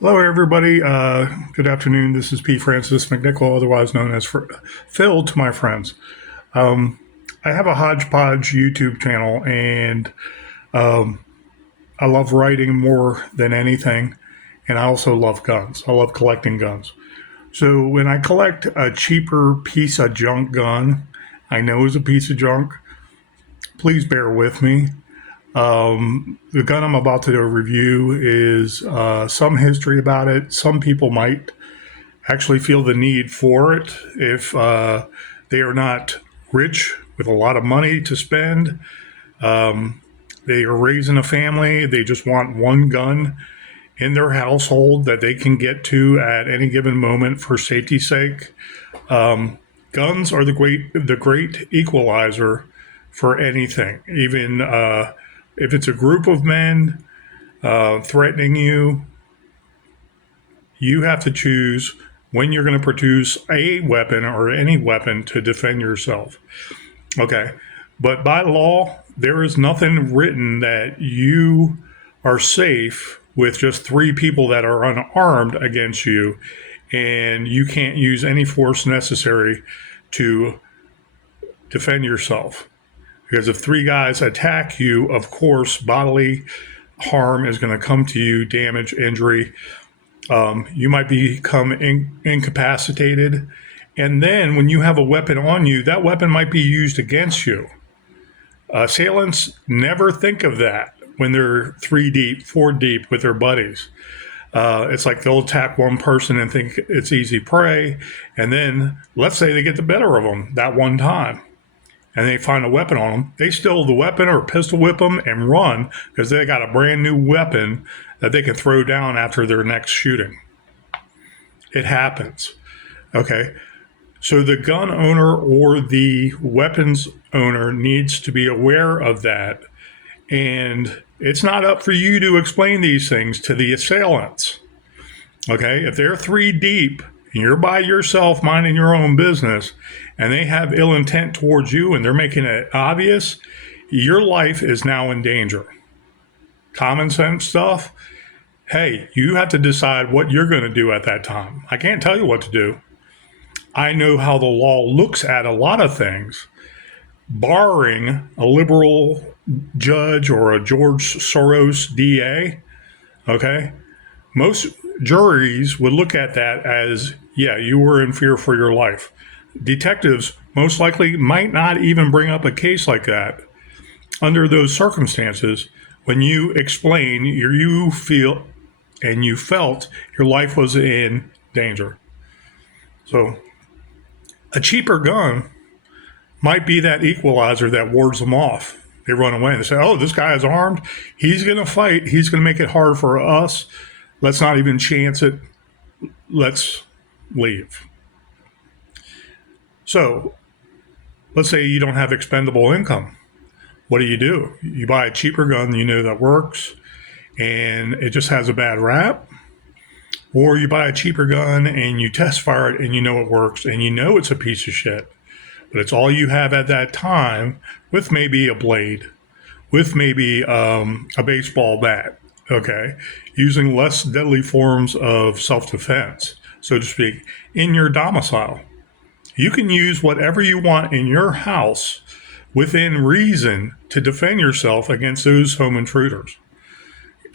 Hello, everybody. Good afternoon. This is P. Francis McNichol, otherwise known as Phil to my friends. Um, I have a hodgepodge YouTube channel, and I love writing more than anything, and I also love guns. I love collecting guns. So when I collect a cheaper piece of junk gun, I know is a piece of junk. Please bear with me. The gun I'm about to review is some history about it. Some people might actually feel the need for it if they are not rich with a lot of money to spend. They are raising a family. They just want one gun in their household that they can get to at any given moment for safety's sake. Guns are the great equalizer for anything, even if it's a group of men threatening you. You have to choose when you're going to produce a weapon or any weapon to defend yourself. Okay. But by law, there is nothing written that you are safe with just three people that are unarmed against you, and you can't use any force necessary to defend yourself. Because if three guys attack you, of course, bodily harm is going to come to you, damage, injury. You might become incapacitated. And then when you have a weapon on you, that weapon might be used against you. Assailants never think of that when they're three deep, four deep with their buddies. It's like they'll attack one person and think it's easy prey. And then let's say they get the better of them that one time and they find a weapon on them. They steal the weapon or pistol whip them and run because they got a brand new weapon that they can throw down after their next shooting. It happens. Okay. So the gun owner or the weapons owner needs to be aware of that. And it's not up for you to explain these things to the assailants. Okay. If they're three deep and you're by yourself minding your own business and they have ill intent towards you and they're making it obvious, your life is now in danger. Common sense stuff. Hey, you have to decide what you're going to do at that time. I can't tell you what to do. I know how the law looks at a lot of things, barring a liberal judge or a George Soros DA. Okay. Most juries would look at that as, yeah, you were in fear for your life. Detectives most likely might not even bring up a case like that under those circumstances when you explain you feel and you felt your life was in danger. So a cheaper gun might be that equalizer that wards them off. They run away and they say, oh, this guy is armed. He's going to fight. He's going to make it hard for us. Let's not even chance it. Let's leave. So let's say you don't have expendable income. What do? You buy a cheaper gun you know that works and it just has a bad rap. Or you buy a cheaper gun and you test fire it and you know it works and you know it's a piece of shit. But it's all you have at that time with maybe a blade, with maybe a baseball bat, okay, using less deadly forms of self-defense, so to speak, in your domicile. You can use whatever you want in your house within reason to defend yourself against those home intruders.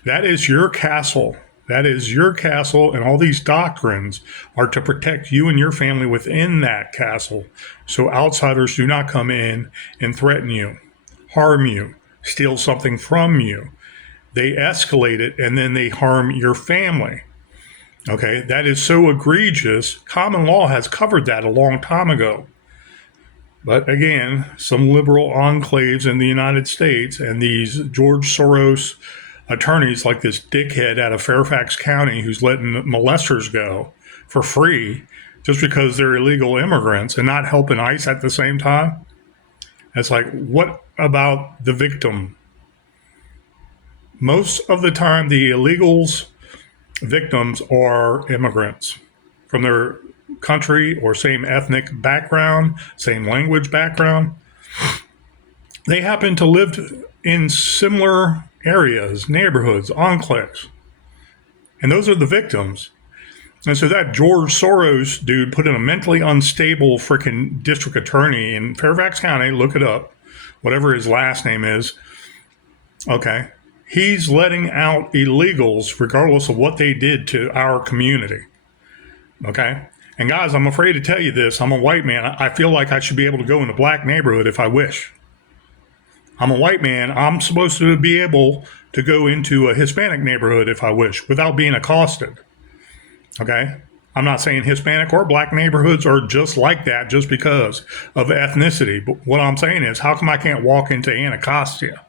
That is your castle. That is your castle, and all these doctrines are to protect you and your family within that castle so outsiders do not come in and threaten you, harm you, steal something from you. They escalate it, and then they harm your family. Okay, that is so egregious. Common law has covered that a long time ago. But again, some liberal enclaves in the United States and these George Soros attorneys like this dickhead out of Fairfax County who's letting molesters go for free just because they're illegal immigrants and not helping ICE at the same time. It's like, what about the victim? Most of the time, the illegals' victims are immigrants from their country or same ethnic background, same language background. They happen to live in similar areas, neighborhoods, enclaves. And those are the victims. And so that George Soros dude put in a mentally unstable freaking district attorney in Fairfax County. Look it up, whatever his last name is. Okay. He's letting out illegals regardless of what they did to our community. Okay. And guys, I'm afraid to tell you this. I'm a white man. I feel like I should be able to go in a black neighborhood if I wish. I'm a white man. I'm supposed to be able to go into a Hispanic neighborhood if I wish without being accosted. Okay. I'm not saying Hispanic or black neighborhoods are just like that just because of ethnicity. But what I'm saying is, how come I can't walk into Anacostia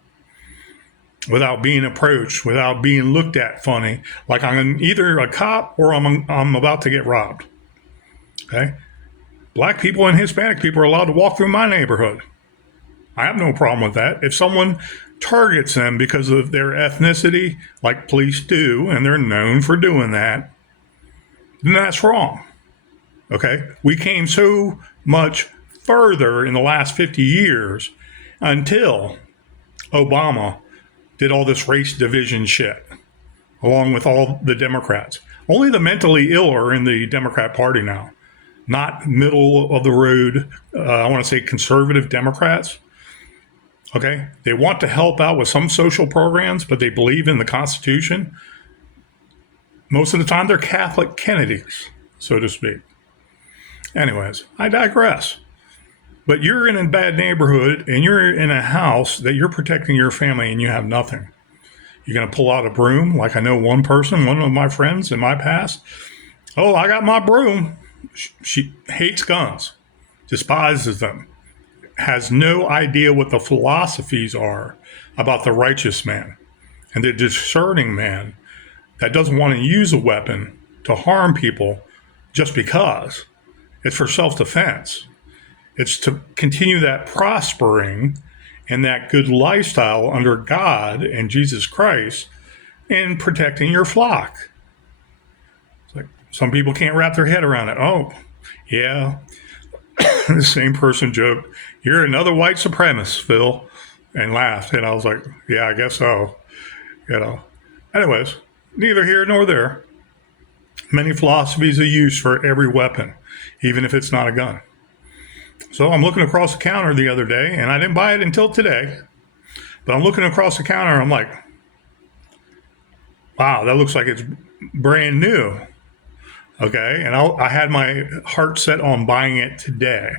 without being approached, without being looked at funny, like I'm either a cop or I'm about to get robbed? Okay. Black people and Hispanic people are allowed to walk through my neighborhood. I have no problem with that. If someone targets them because of their ethnicity, like police do, and they're known for doing that, then that's wrong. Okay? We came so much further in the last 50 years until Obama did all this race division shit, along with all the Democrats. Only the mentally ill are in the Democrat Party now, not middle of the road, I want to say conservative Democrats. Okay? They want to help out with some social programs, but they believe in the Constitution. Most of the time, they're Catholic Kennedys, so to speak. Anyways, I digress. But you're in a bad neighborhood and you're in a house that you're protecting your family and you have nothing. You're going to pull out a broom, like I know one person, one of my friends in my past. Oh, I got my broom. She hates guns, despises them, has no idea what the philosophies are about the righteous man and the discerning man that doesn't want to use a weapon to harm people just because. It's for self-defense. It's to continue that prospering and that good lifestyle under God and Jesus Christ and protecting your flock. It's like some people can't wrap their head around it. Oh, yeah. The same person joked, "You're another white supremacist, Phil," and laughed. And I was like, yeah, I guess so. Anyways, neither here nor there. Many philosophies are used for every weapon, even if it's not a gun. So I'm looking across the counter the other day, and I didn't buy it until today, but I'm looking across the counter and I'm like, wow, that looks like it's brand new. Okay. And I had my heart set on buying it today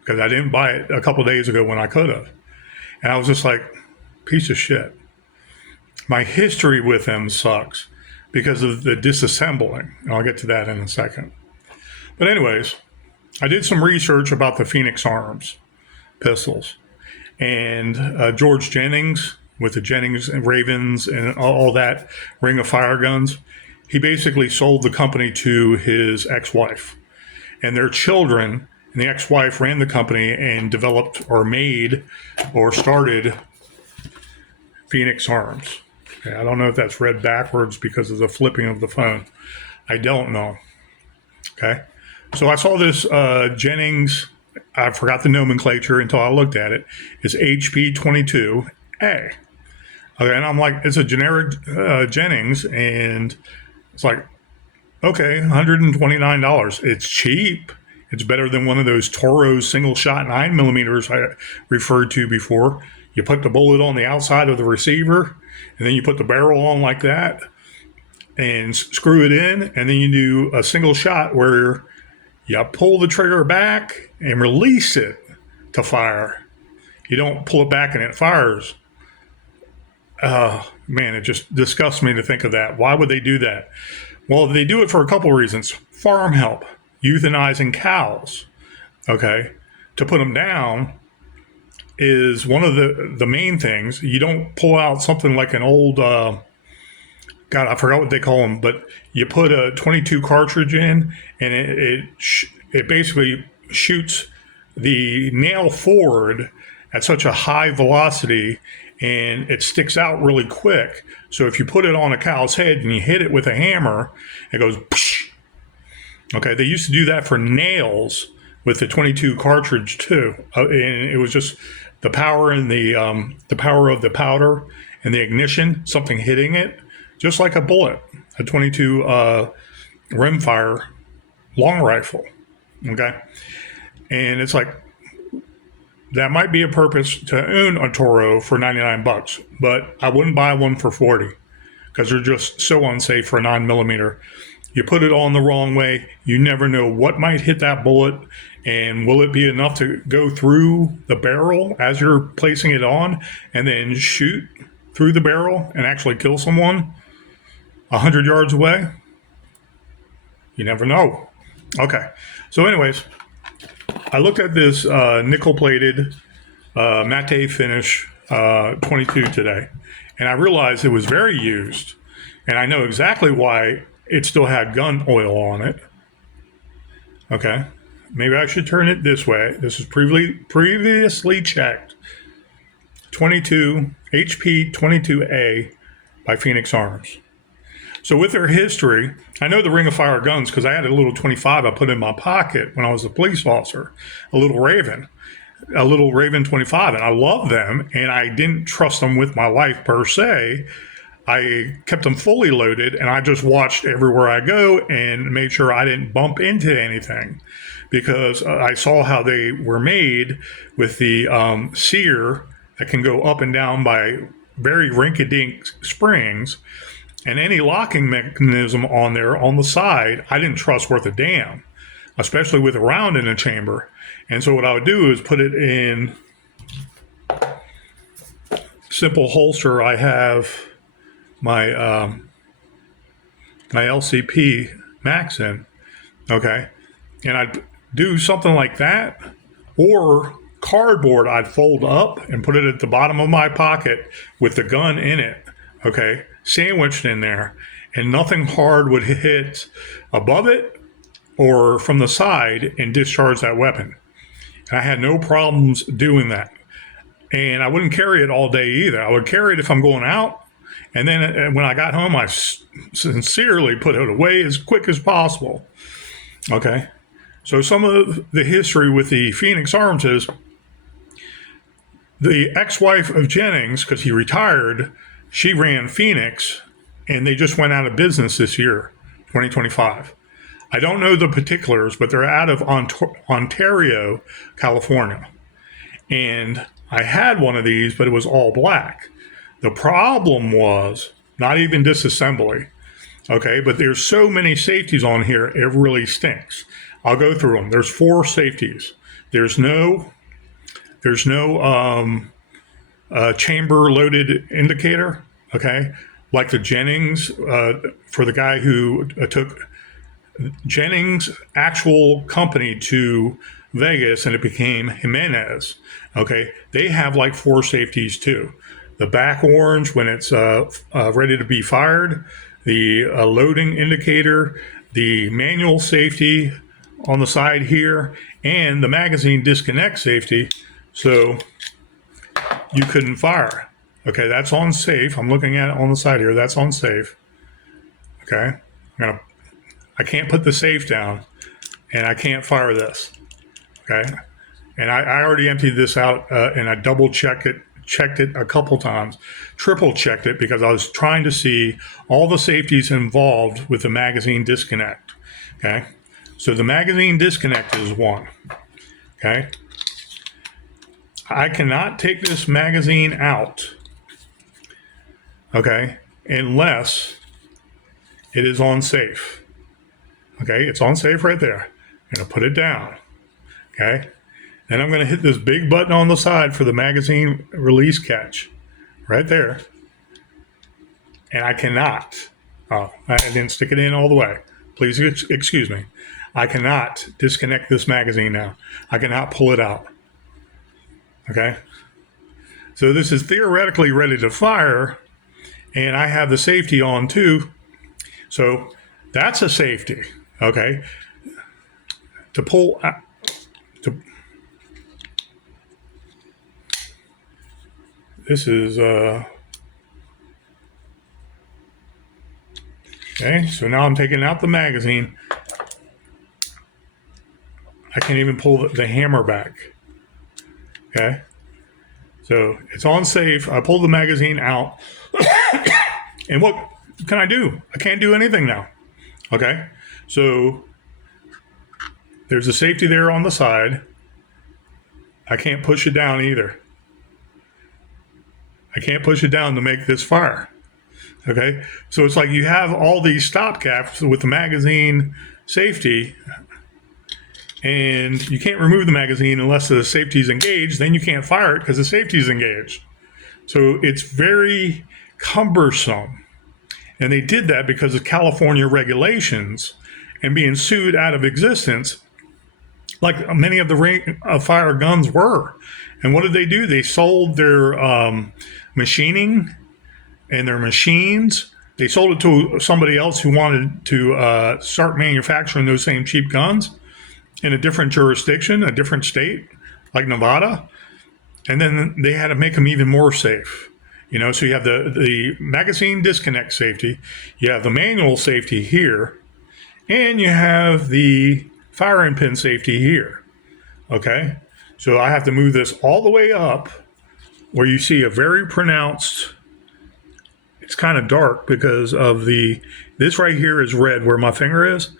because I didn't buy it a couple of days ago when I could have. And I was just like, piece of shit. My history with them sucks because of the disassembling. And I'll get to that in a second. But anyways, I did some research about the Phoenix Arms pistols. And George Jennings, with the Jennings and Ravens and all that Ring of Fire guns, he basically sold the company to his ex-wife. And their children, and the ex-wife ran the company and developed or made or started Phoenix Arms. Okay, I don't know if that's read backwards because of the flipping of the phone. I don't know. Okay. So I saw this Jennings, I forgot the nomenclature until I looked at it. It's HP22A. Okay, and I'm like, it's a generic Jennings, and it's like, okay, $129. It's cheap. It's better than one of those Toro single shot 9mm I referred to before. You put the bullet on the outside of the receiver, and then you put the barrel on like that, and screw it in, and then you do a single shot where you pull the trigger back and release it to fire. You don't pull it back and it fires. Man, it just disgusts me to think of that. Why would they do that? Well, they do it for a couple of reasons. Farm help, euthanizing cows, okay, to put them down is one of the main things. You don't pull out something like an old, God, I forgot what they call them, but you put a 22 cartridge in and it basically shoots the nail forward at such a high velocity and it sticks out really quick. So if you put it on a cow's head and you hit it with a hammer, it goes, psh. Okay, they used to do that for nails with the 22 cartridge too. And it was just the power and the power of the powder and the ignition, something hitting it, just like a bullet. a 22 rimfire long rifle. Okay. And it's like, that might be a purpose to own a Toro for 99 bucks, but I wouldn't buy one for 40 because they're just so unsafe for a 9mm. You put it on the wrong way, you never know what might hit that bullet, and will it be enough to go through the barrel as you're placing it on and then shoot through the barrel and actually kill someone 100 yards away? You never know. Okay. So anyways, I looked at this nickel-plated matte finish 22 today, and I realized it was very used, and I know exactly why it still had gun oil on it. Okay. Maybe I should turn it this way. This is previously checked. 22 HP22A by Phoenix Arms. So with their history, I know the Ring of Fire guns because I had a little 25 I put in my pocket when I was a police officer, a little Raven 25, and I love them, and I didn't trust them with my life per se. I kept them fully loaded, and I just watched everywhere I go and made sure I didn't bump into anything because I saw how they were made with the sear that can go up and down by very rinky-dink springs. And any locking mechanism on there on the side, I didn't trust worth a damn, especially with a round in the chamber. And so what I would do is put it in simple holster. I have my my LCP Max in, okay? And I'd do something like that, or cardboard I'd fold up and put it at the bottom of my pocket with the gun in it, okay? Sandwiched in there, and nothing hard would hit above it or from the side and discharge that weapon. And I had no problems doing that. And I wouldn't carry it all day either. I would carry it if I'm going out. And then when I got home, I sincerely put it away as quick as possible. Okay. So some of the history with the Phoenix Arms is the ex-wife of Jennings, because he retired, she ran Phoenix, and they just went out of business this year, 2025. I don't know the particulars, but they're out of Ontario, California. And I had one of these, but it was all black. The problem was not even disassembly. Okay, but there's so many safeties on here, it really stinks. I'll go through them. There's 4 safeties. There's no chamber loaded indicator, okay? Like the Jennings, for the guy who took Jennings' actual company to Vegas and it became Jimenez, okay? They have like 4 safeties too. The back orange when it's ready to be fired, the loading indicator, the manual safety on the side here, and the magazine disconnect safety. So you couldn't fire. Okay, that's on safe. I'm looking at it on the side here. That's on safe. Okay, I can't put the safe down, and I can't fire this. Okay, and I already emptied this out, and I double checked it a couple times, triple checked it because I was trying to see all the safeties involved with the magazine disconnect. Okay, so the magazine disconnect is one. Okay. I cannot take this magazine out, okay, unless it is on safe. Okay, it's on safe right there. I'm going to put it down, okay? Then I'm going to hit this big button on the side for the magazine release catch, right there. And I cannot, I didn't stick it in all the way. Please excuse me. I cannot disconnect this magazine now. I cannot pull it out. Okay, so this is theoretically ready to fire, and I have the safety on too. So that's a safety. Okay, to pull out, this is okay. So now I'm taking out the magazine. I can't even pull the hammer back. Okay, so it's on safe. I pulled the magazine out, and what can I do? I can't do anything now. Okay, so there's a safety there on the side. I can't push it down either. I can't push it down to make this fire. Okay, so it's like you have all these stop gaps with the magazine safety, and you can't remove the magazine unless the safety is engaged. Then you can't fire it because the safety is engaged. So it's very cumbersome. And they did that because of California regulations and being sued out of existence, like many of the ring of fire guns were. And what did they do? They sold their machining and their machines. They sold it to somebody else who wanted to start manufacturing those same cheap guns in a different jurisdiction, a different state, like Nevada. And then they had to make them even more safe. You know, so you have the magazine disconnect safety, you have the manual safety here, and you have the firing pin safety here. Okay, so I have to move this all the way up where you see a very pronounced, it's kind of dark because of this right here is red where my finger is.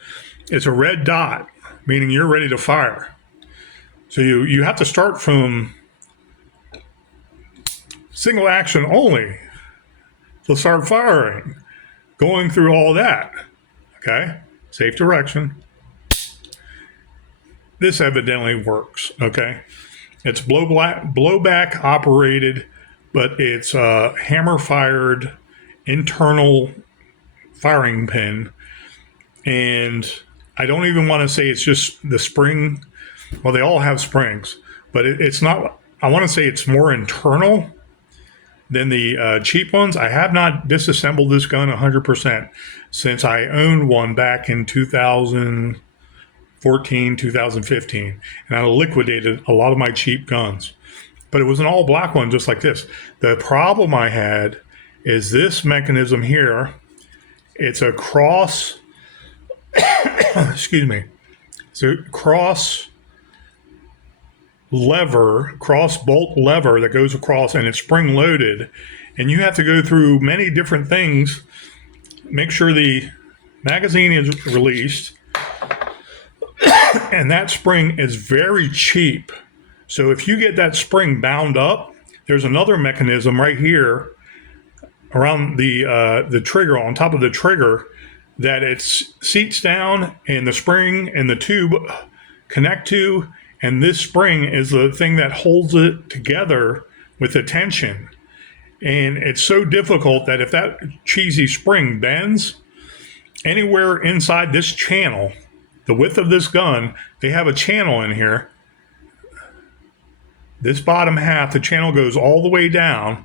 It's a red dot, meaning you're ready to fire. So you have to start from single action only to start firing, going through all that. Okay, safe direction. This evidently works. Okay, it's blowback operated, but it's a hammer fired internal firing pin, and I don't even want to say it's just the spring. Well, they all have springs, but it's not. I want to say it's more internal than the cheap ones. I have not disassembled this gun 100% since I owned one back in 2014, 2015, and I liquidated a lot of my cheap guns. But it was an all black one just like this. The problem I had is this mechanism here. It's a cross, excuse me, it's a cross bolt lever that goes across, and it's spring loaded, and you have to go through many different things, make sure the magazine is released, and that spring is very cheap. So if you get that spring bound up, there's another mechanism right here around the trigger, on top of the trigger, that it seats down and the spring and the tube connect to. And this spring is the thing that holds it together with the tension. And it's so difficult that if that cheesy spring bends anywhere inside this channel, the width of this gun, they have a channel in here. This bottom half, the channel goes all the way down.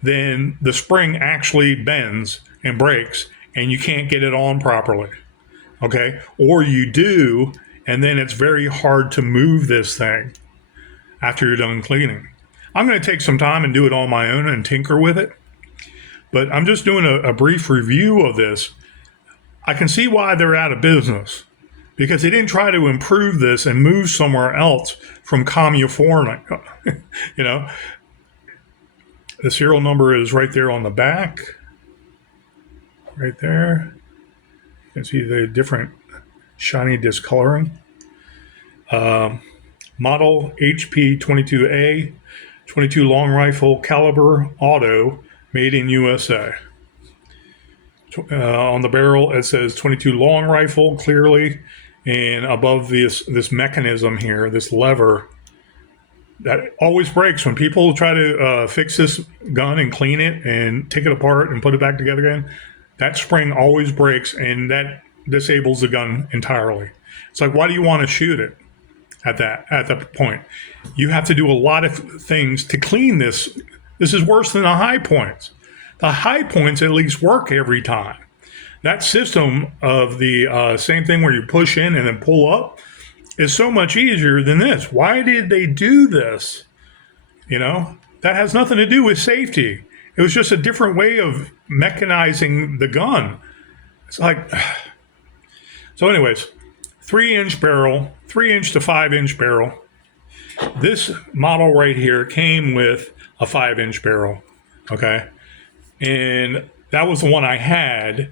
Then the spring actually bends and breaks, and you can't get it on properly. Okay? Or you do, and then it's very hard to move this thing after you're done cleaning. I'm going to take some time and do it on my own and tinker with it. But I'm just doing a brief review of this. I can see why they're out of business, because they didn't try to improve this and move somewhere else from California. You know, the serial number is right there on the back, right there. You can see the different shiny discoloring. Model HP22A, 22 long rifle caliber auto, made in USA. On the barrel it says 22 long rifle clearly, and above this mechanism here, this lever that always breaks when people try to fix this gun and clean it and take it apart and put it back together again. That spring always breaks, and that disables the gun entirely. It's like, why do you want to shoot it at that point? You have to do a lot of things to clean this. This is worse than the high points. The high points at least work every time. That system of the same thing where you push in and then pull up is so much easier than this. Why did they do this? You know, that has nothing to do with safety. It was just a different way of mechanizing the gun. It's like, so anyways, 3-inch barrel, 3-inch to 5-inch barrel. This model right here came with a 5-inch barrel, okay? And that was the one I had.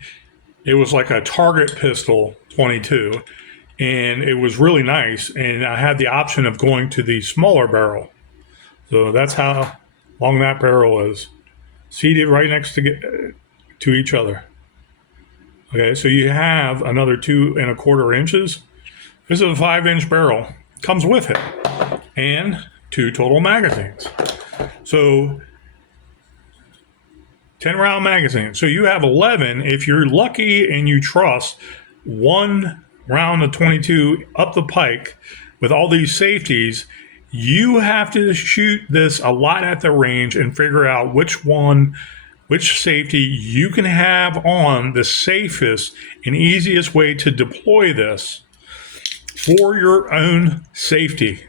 It was like a target pistol 22, and it was really nice. And I had the option of going to the smaller barrel. So that's how long that barrel is, seated right next to each other. Okay, so you have another 2¼ inches. This is a 5-inch barrel. Comes with it, and 2 total magazines. So 10-round magazine. So you have 11. If you're lucky and you trust one round of 22 up the pike with all these safeties, you have to shoot this a lot at the range and figure out which safety you can have on the safest and easiest way to deploy this for your own safety.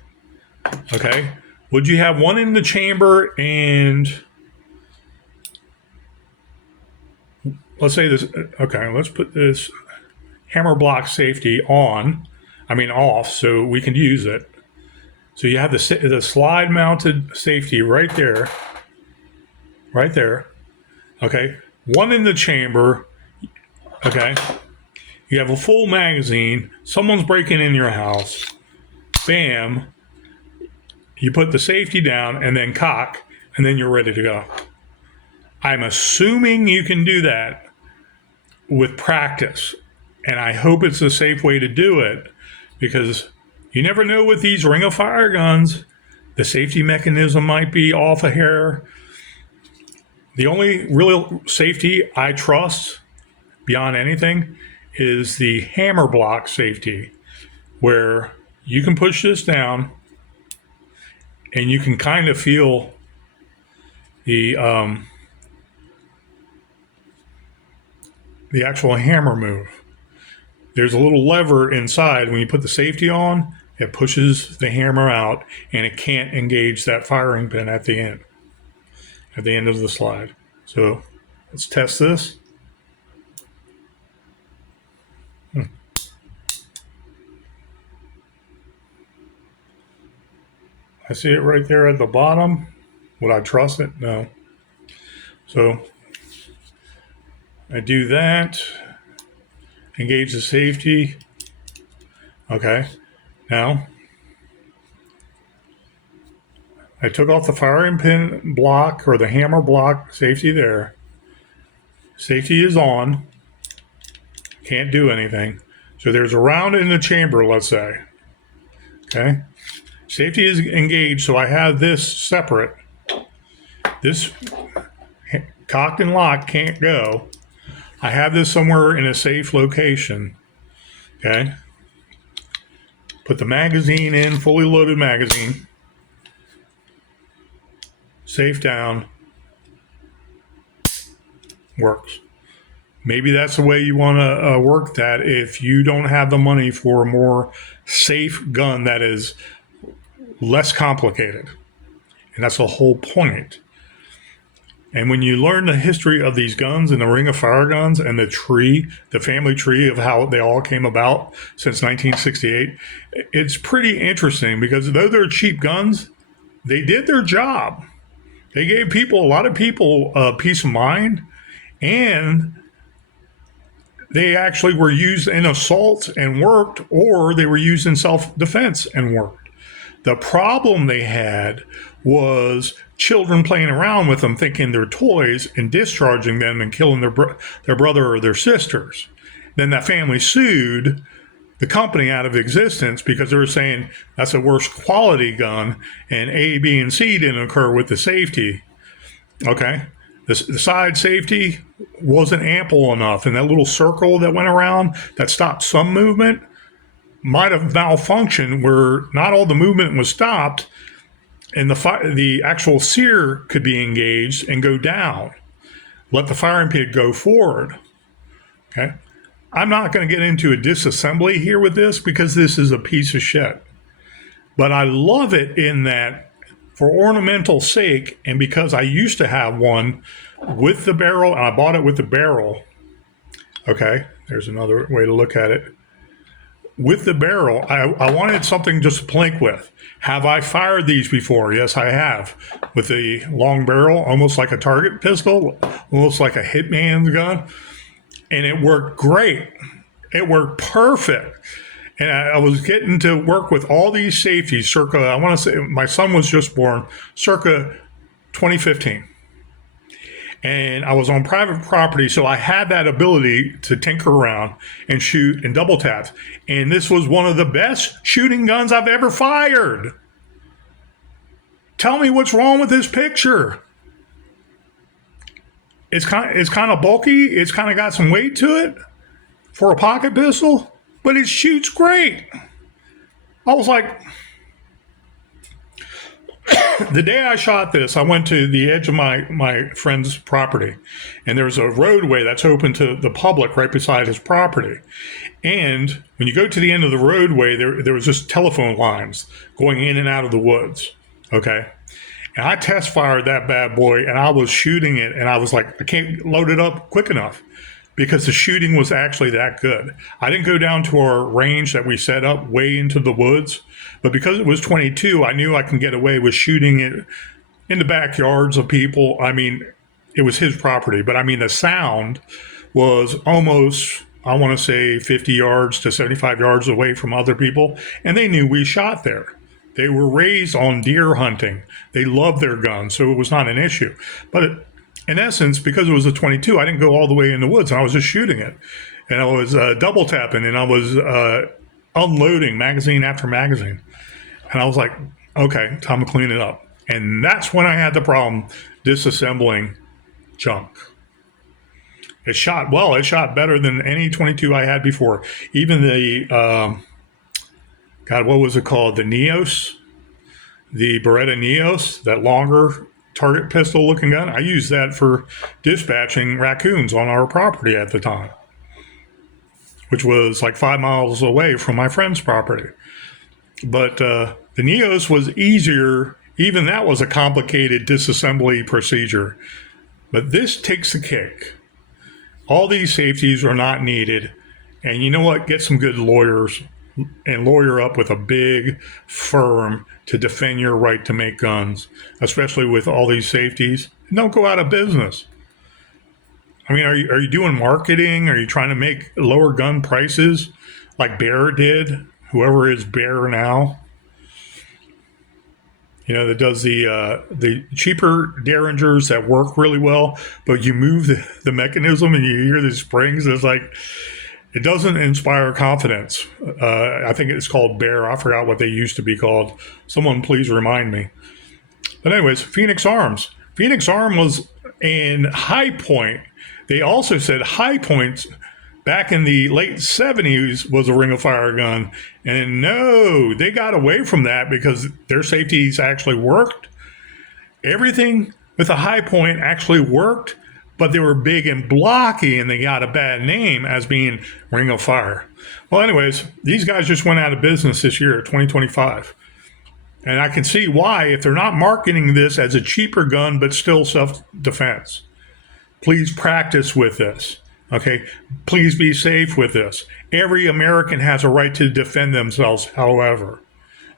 Okay? Would you have one in the chamber and let's say this, okay, let's put this hammer block safety off, so we can use it. So you have the slide mounted safety right there. Okay, one in the chamber. Okay, you have a full magazine. Someone's breaking in your house. Bam. You put the safety down and then cock, and then you're ready to go. I'm assuming you can do that with practice, and I hope it's a safe way to do it, because you never know with these ring of fire guns. The safety mechanism might be off a hair. The only real safety I trust beyond anything is the hammer block safety, where you can push this down and you can kind of feel the actual hammer move. There's a little lever inside. When you put the safety on, it pushes the hammer out, and it can't engage that firing pin at the end of the slide. So let's test this. I see it right there at the bottom. Would I trust it? No. So I do that. Engage the safety. Okay. Now I took off the firing pin block, or the hammer block safety there. Safety is on. Can't do anything. So there's a round in the chamber, let's say. Okay. Safety is engaged, so I have this separate. This cocked and locked can't go. I have this somewhere in a safe location. Okay. Put the magazine in, fully loaded magazine. Safe down. Works. Maybe that's the way you want to work that if you don't have the money for a more safe gun that is less complicated. And that's the whole point. And when you learn the history of these guns and the Ring of Fire guns and the family tree of how they all came about since 1968, it's pretty interesting, because though they're cheap guns, they did their job. They gave a lot of people peace of mind, and they actually were used in assaults and worked, or they were used in self-defense and worked. The problem they had was children playing around with them, thinking they're toys, and discharging them and killing their brother or their sisters. Then that family sued the company out of existence because they were saying that's a worse quality gun, and A, B, and C didn't occur with the safety. Okay? The side safety wasn't ample enough, and that little circle that went around that stopped some movement might have malfunctioned, where not all the movement was stopped, and the actual sear could be engaged and go down. Let the firing pin go forward. Okay? I'm not going to get into a disassembly here with this, because this is a piece of shit. But I love it in that, for ornamental sake, and because I used to have one with the barrel, and I bought it with the barrel. Okay, there's another way to look at it. with the barrel, I wanted something just to plink with. Have I fired these before? Yes, I have. With a long barrel, almost like a target pistol, almost like a hitman's gun. And it worked great. It worked perfect. And I was getting to work with all these safeties circa, I want to say, my son was just born, circa 2015. And I was on private property, so I had that ability to tinker around and shoot and double tap. And this was one of the best shooting guns I've ever fired. Tell me what's wrong with this picture. It's kind of bulky. It's kind of got some weight to it for a pocket pistol, but it shoots great. I was like, the day I shot this, I went to the edge of my friend's property, and there's a roadway that's open to the public right beside his property. And when you go to the end of the roadway, there was just telephone lines going in and out of the woods. Okay. And I test fired that bad boy, and I was shooting it, and I was like, I can't load it up quick enough because the shooting was actually that good. I didn't go down to our range that we set up way into the woods, but because it was 22, I knew I can get away with shooting it in the backyards of people. I mean, it was his property, but I mean, the sound was almost, I want to say 50 yards to 75 yards away from other people, and they knew we shot there. They were raised on deer hunting. They loved their guns, so it was not an issue. But in essence, because it was a 22, I didn't go all the way in the woods, and I was just shooting it. And I was double tapping, and I was unloading magazine after magazine. And I was like, okay, time to clean it up. And that's when I had the problem disassembling junk. It shot well. It shot better than any 22 I had before. Even the... God, what was it called? The Neos, the Beretta Neos, that longer target pistol looking gun. I used that for dispatching raccoons on our property at the time, which was like 5 miles away from my friend's property. But the Neos was easier. Even that was a complicated disassembly procedure. But this takes the cake. All these safeties are not needed. And you know what? Get some good lawyers and lawyer up with a big firm to defend your right to make guns, especially with all these safeties. Don't go out of business. I mean, are you doing marketing? Are you trying to make lower gun prices like Bear did? Whoever is Bear now, you know, that does the cheaper derringers that work really well, but you move the mechanism and you hear the springs. It's like, it doesn't inspire confidence. I think it's called Bear. I forgot what they used to be called. Someone please remind me. But anyways, Phoenix Arms. Phoenix Arm was in High Point. They also said High Point back in the late 70s was a Ring of Fire gun. And no, they got away from that because their safeties actually worked. Everything with a High Point actually worked, but they were big and blocky, and they got a bad name as being Ring of Fire. Well, anyways, these guys just went out of business this year, 2025. And I can see why, if they're not marketing this as a cheaper gun, but still self-defense. Please practice with this, okay? Please be safe with this. Every American has a right to defend themselves, however.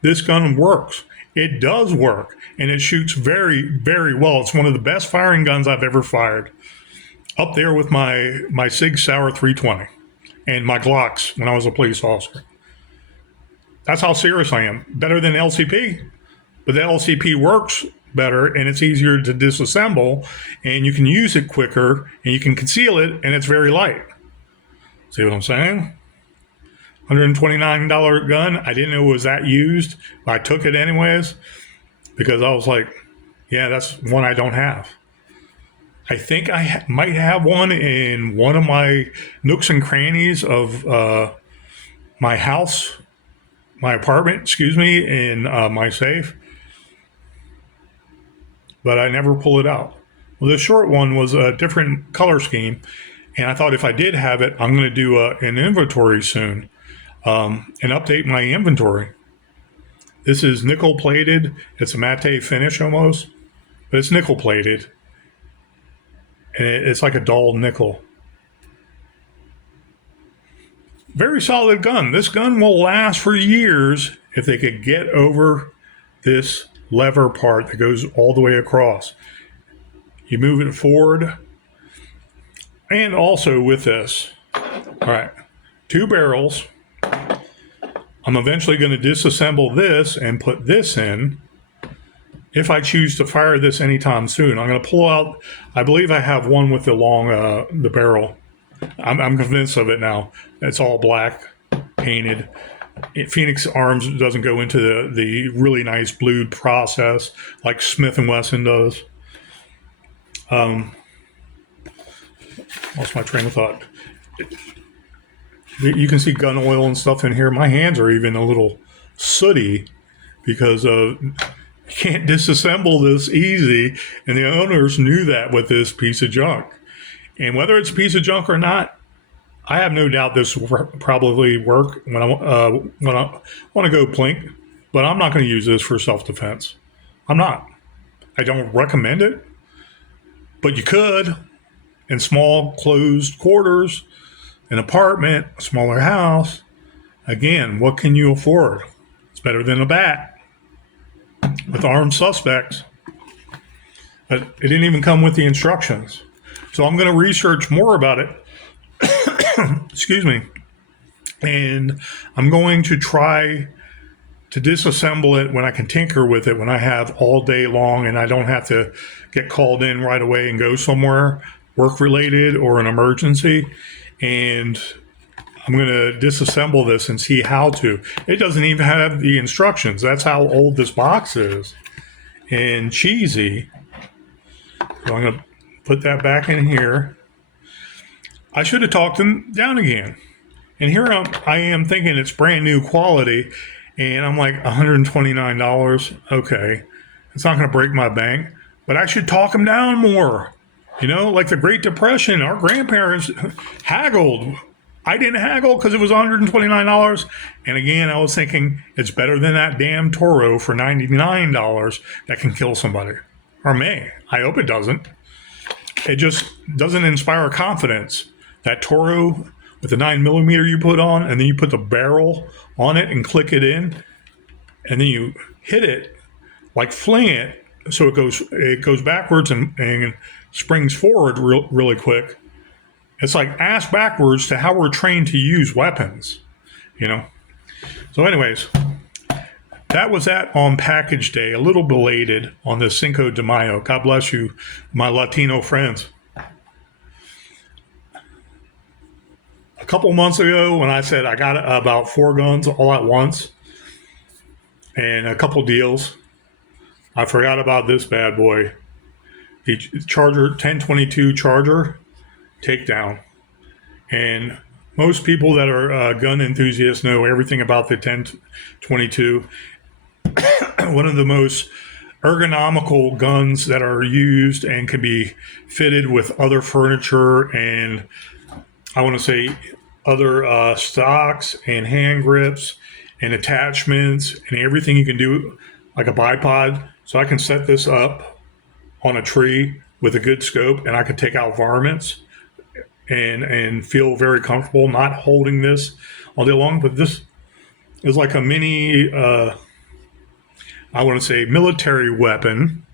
This gun works. It does work, and it shoots very, very well. It's one of the best firing guns I've ever fired. Up there with my Sig Sauer 320 and my Glocks when I was a police officer. That's how serious I am. Better than LCP, but the LCP works better and it's easier to disassemble and you can use it quicker and you can conceal it and it's very light. See what I'm saying? $129 gun. I didn't know it was that used, but I took it anyways because I was like, yeah, that's one I don't have. I think I might have one in one of my nooks and crannies of my house, my apartment, in my safe. But I never pull it out. Well, the short one was a different color scheme. And I thought if I did have it, I'm going to do an inventory soon and update my inventory. This is nickel plated. It's a matte finish almost, but it's nickel plated. And it's like a dull nickel. Very solid gun. This gun will last for years if they could get over this lever part that goes all the way across. You move it forward. And also with this, all right, 2 barrels. I'm eventually going to disassemble this and put this in if I choose to fire this anytime soon. I'm going to pull out, I believe I have one with the long, the barrel. I'm convinced of it now. It's all black, painted. Phoenix Arms doesn't go into the really nice blued process like Smith & Wesson does. Lost my train of thought. You can see gun oil and stuff in here. My hands are even a little sooty because you can't disassemble this easy, and the owners knew that with this piece of junk. And whether it's a piece of junk or not, I have no doubt this will probably work when I want to go plink, but I'm not going to use this for self-defense. I'm not. I don't recommend it, but you could in small closed quarters, an apartment, a smaller house. Again, what can you afford? It's better than a bat with armed suspects. But it didn't even come with the instructions. So I'm going to research more about it. Excuse me. And I'm going to try to disassemble it when I can tinker with it, when I have all day long and I don't have to get called in right away and go somewhere work related or an emergency. And I'm going to disassemble this and see how to. It doesn't even have the instructions. That's how old this box is and cheesy. So I'm going to put that back in here. I should have talked them down again. And here I am thinking it's brand new quality, and I'm like, $129. Okay, it's not going to break my bank, but I should talk them down more. You know, like the Great Depression, our grandparents haggled. I didn't haggle because it was $129. And again, I was thinking it's better than that damn Toro for $99 that can kill somebody. Or may. I hope it doesn't. It just doesn't inspire confidence. That Toro with the 9mm you put on, and then you put the barrel on it and click it in, and then you hit it, like fling it, so it goes backwards and springs forward really quick. It's like ass backwards to how we're trained to use weapons, you know. So anyways, that was that on package day, a little belated on the Cinco de Mayo. God bless you, my Latino friends. A couple months ago when I said I got about 4 guns all at once and a couple deals, I forgot about this bad boy. The Charger 1022 Charger takedown. And most people that are gun enthusiasts know everything about the 1022. One of the most ergonomical guns that are used and can be fitted with other furniture and I want to say other stocks and hand grips and attachments and everything you can do like a bipod. So I can set this up on a tree with a good scope and I can take out varmints and feel very comfortable not holding this all day long. But this is like a mini, I want to say military weapon.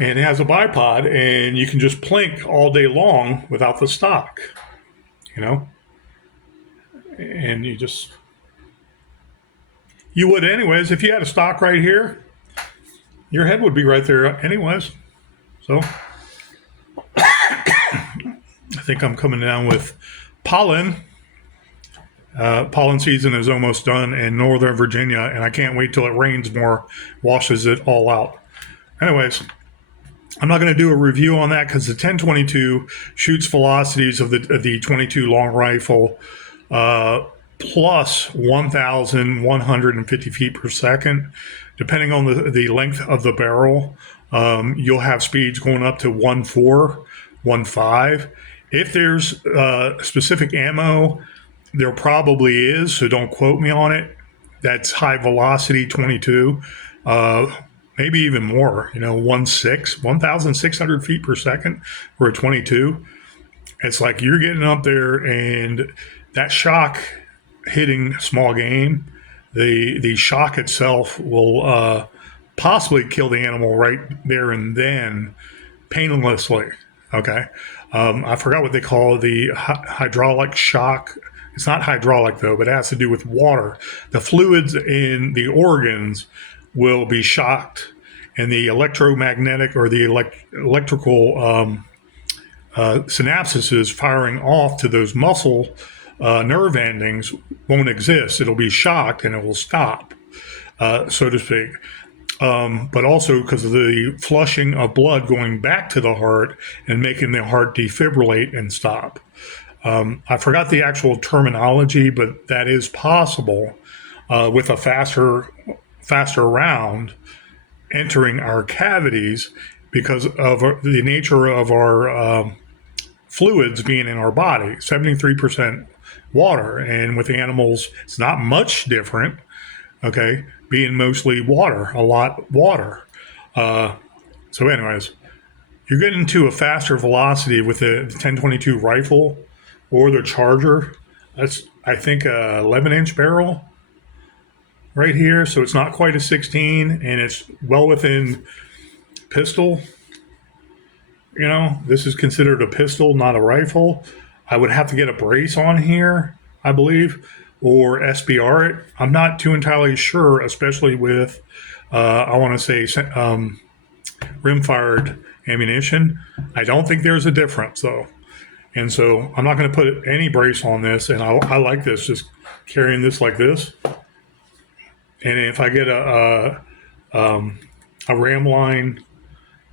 And it has a bipod, and you can just plink all day long without the stock, you know? And you would anyways. If you had a stock right here, your head would be right there anyways. So I think I'm coming down with pollen. Pollen season is almost done in Northern Virginia, and I can't wait till it rains more, washes it all out. Anyways, I'm not going to do a review on that because the 1022 shoots velocities of the 22 long rifle plus 1,150 feet per second. Depending on the length of the barrel, you'll have speeds going up to 1.4, 1.5. If there's specific ammo, there probably is, so don't quote me on it. That's high velocity 22. Maybe even more, 1.6, 1,600 feet per second for a 22. It's like you're getting up there and that shock hitting small game, the shock itself will possibly kill the animal right there and then, painlessly. Okay. I forgot what they call the hydraulic shock. It's not hydraulic though, but it has to do with water. The fluids in the organs will be shocked, and the electromagnetic or the electrical synapses firing off to those muscle nerve endings won't exist. It'll be shocked and it will stop, so to speak. But also because of the flushing of blood going back to the heart and making the heart defibrillate and stop. I forgot the actual terminology, but that is possible with a faster round entering our cavities because of the nature of our fluids being in our body, 73% water. And with animals, it's not much different, okay, being mostly water, a lot water. So anyways, you're getting to a faster velocity with the 1022 rifle or the Charger. That's, I think, a 11-inch barrel right here. So it's not quite a 16, and it's well within pistol. You know, this is considered a pistol, not a rifle. I would have to get a brace on here, I believe, or SBR it. I'm not too entirely sure, especially with, I want to say, rim-fired ammunition. I don't think there's a difference, though. And so I'm not going to put any brace on this, and I like this, just carrying this like this. And if I get a Ramline,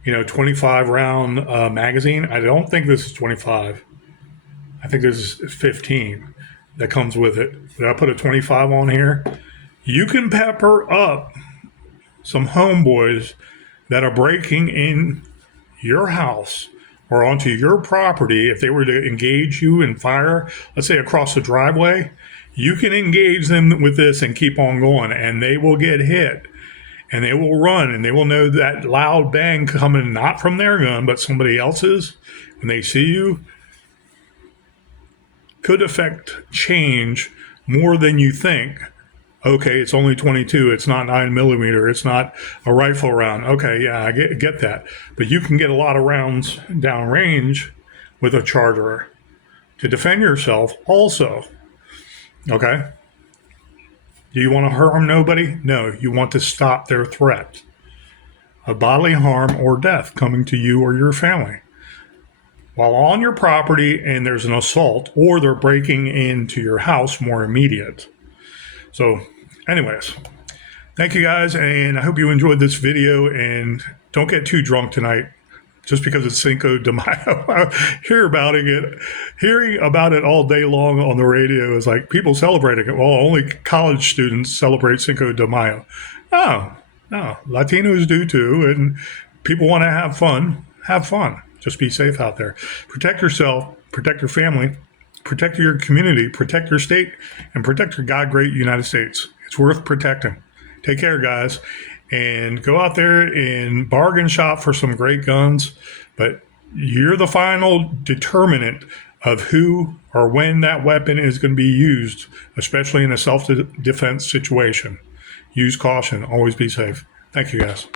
25 round magazine. I don't think this is 25. I think this is 15 that comes with it. But I put a 25 on here. You can pepper up some homeboys that are breaking in your house or onto your property. If they were to engage you and fire, let's say across the driveway, you can engage them with this and keep on going, and they will get hit. And they will run, and they will know that loud bang coming not from their gun, but somebody else's. When they see you, could affect change more than you think. Okay, it's only 22. It's not 9mm. It's not a rifle round. Okay, yeah, I get that. But you can get a lot of rounds downrange with a Charger to defend yourself also. Okay? Do you want to harm nobody? No, you want to stop their threat of bodily harm or death coming to you or your family. While on your property and there's an assault or they're breaking into your house more immediate. So anyways, thank you guys, and I hope you enjoyed this video, and don't get too drunk tonight just because it's Cinco de Mayo. Hearing about it all day long on the radio is like people celebrating it. Well, only college students celebrate Cinco de Mayo. No, Latinos do too, and people want to have fun. Have fun. Just be safe out there. Protect yourself, protect your family, protect your community, protect your state, and protect your God great United States. It's worth protecting. Take care, guys. And go out there and bargain shop for some great guns. But you're the final determinant of who or when that weapon is going to be used, especially in a self-defense situation. Use caution. Always be safe. Thank you, guys.